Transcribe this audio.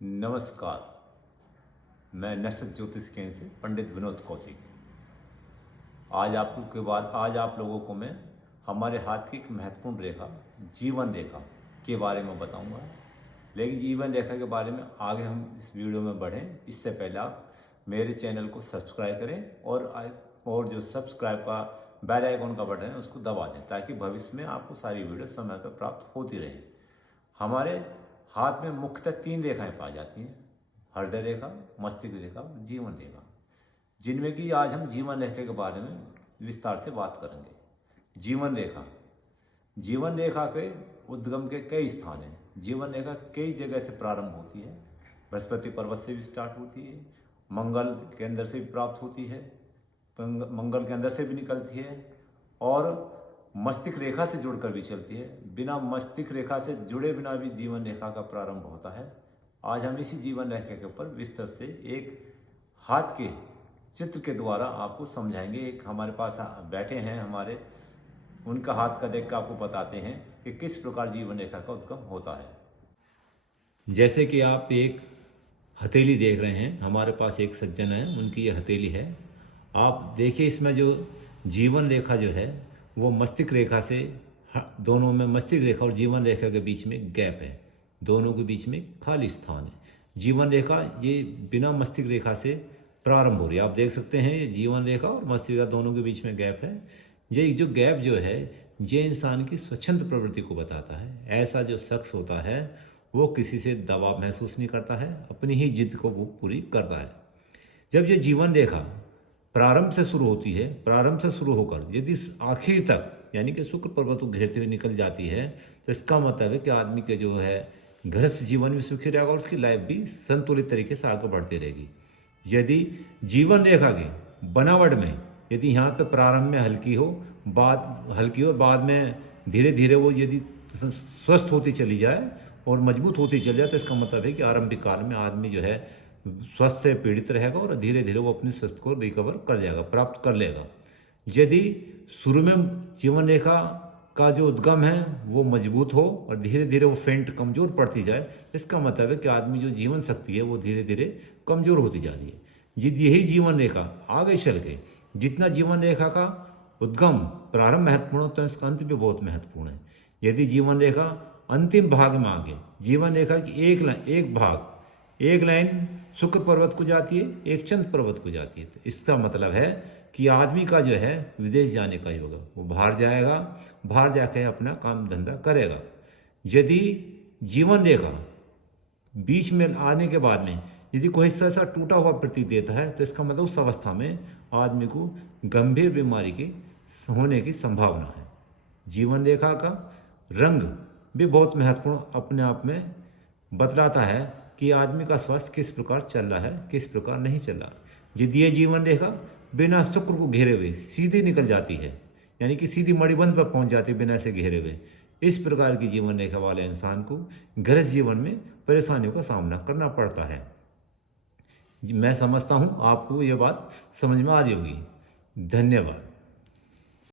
नमस्कार। मैं नक्षत्र ज्योतिष केंद्र से पंडित विनोद कौशिक। आज आप लोगों को मैं हमारे हाथ की एक महत्वपूर्ण रेखा जीवन रेखा के बारे में बताऊंगा। लेकिन जीवन रेखा के बारे में आगे हम इस वीडियो में बढ़ें, इससे पहले आप मेरे चैनल को सब्सक्राइब करें और जो सब्सक्राइब का बेल आइकन का बटन है उसको दबा दें, ताकि भविष्य में आपको सारी वीडियो समय पर प्राप्त होती रहे। हमारे हाथ में मुख्यतः 3 रेखाएं पाई जाती हैं: हृदय रेखा, मस्तिष्क रेखा, जीवन रेखा, जिनमें कि आज हम जीवन रेखा के बारे में विस्तार से बात करेंगे। जीवन रेखा के उद्गम के कई स्थान हैं। जीवन रेखा कई जगह से प्रारंभ होती है। बृहस्पति पर्वत से भी स्टार्ट होती है, मंगल के अंदर से भी प्राप्त होती है, मंगल के अंदर से भी निकलती है और मस्तिष्क रेखा से जुड़कर भी चलती है। बिना मस्तिष्क रेखा से जुड़े बिना भी जीवन रेखा का प्रारंभ होता है। आज हम इसी जीवन रेखा के ऊपर विस्तार से एक हाथ के चित्र के द्वारा आपको समझाएंगे। एक हमारे पास बैठे हैं, उनका हाथ का देख कर आपको बताते हैं कि किस प्रकार जीवन रेखा का उद्गम होता है। जैसे कि आप एक हथेली देख रहे हैं, हमारे पास एक सज्जन है, उनकी ये हथेली है। आप देखिए, इसमें जो जीवन रेखा जो है वो मस्तिष्क रेखा से, दोनों में मस्तिष्क रेखा और जीवन रेखा के बीच में गैप है, दोनों के बीच में खाली स्थान है। जीवन रेखा ये बिना मस्तिष्क रेखा से प्रारंभ हो रही है। आप देख सकते हैं ये जीवन रेखा और मस्तिष्क रेखा दोनों के बीच में गैप है। ये जो गैप जो है ये इंसान की स्वच्छंद प्रवृत्ति को बताता है। ऐसा जो शख्स होता है वो किसी से दबाव महसूस नहीं करता है, अपनी ही जिद को वो पूरी करता है। जब ये जीवन रेखा प्रारंभ से शुरू होती है, प्रारंभ से शुरू होकर यदि आखिर तक यानी कि शुक्र पर्वत को घेरते हुए निकल जाती है, तो इसका मतलब है कि आदमी के जो है गृहस्थ जीवन भी सुखी रहेगा और उसकी लाइफ भी संतुलित तरीके से आगे बढ़ती रहेगी। यदि जीवन रेखा की बनावट में यदि यहाँ पे प्रारंभ में हल्की हो, बाद में धीरे धीरे वो यदि स्वस्थ होती चली जाए और मजबूत होती चली जाए, तो इसका मतलब है कि आरंभिक काल में आदमी जो है स्वास्थ्य से पीड़ित रहेगा और धीरे धीरे वो अपनी स्वास्थ्य को रिकवर कर जाएगा, प्राप्त कर लेगा। यदि शुरू में जीवन रेखा का जो उद्गम है वो मजबूत हो और धीरे धीरे वो फेंट कमजोर पड़ती जाए, इसका मतलब है कि आदमी जो जीवन शक्ति है वो धीरे धीरे कमजोर होती जा रही है। यही जीवन रेखा आगे चल के जितना जीवन रेखा का उद्गम प्रारंभ महत्वपूर्ण होता है, इसका अंत भी बहुत महत्वपूर्ण है। यदि जीवन रेखा अंतिम भाग में आगे जीवन रेखा की एक लाइन शुक्र पर्वत को जाती है, एक चंद्र पर्वत को जाती है, तो इसका मतलब है कि आदमी का जो है विदेश जाने का योग, वो बाहर जाएगा, बाहर जाकर अपना काम धंधा करेगा। यदि जीवन रेखा बीच में आने के बाद में यदि कोई हिस्सा ऐसा टूटा हुआ प्रतीत देता है, तो इसका मतलब उस अवस्था में आदमी को गंभीर बीमारी के होने की संभावना है। जीवन रेखा का रंग भी बहुत महत्वपूर्ण अपने आप में बतलाता है कि आदमी का स्वास्थ्य किस प्रकार चल रहा है, किस प्रकार नहीं चल रहा। यदि ये जीवन रेखा बिना शुक्र को घेरे हुए सीधी निकल जाती है, यानी कि सीधी मणिबंध पर पहुंच जाती है बिना से घेरे हुए, इस प्रकार की जीवन रेखा वाले इंसान को गृहस्थ जीवन में परेशानियों का सामना करना पड़ता है। मैं समझता हूं आपको ये बात समझ में आ रही होगी। धन्यवाद।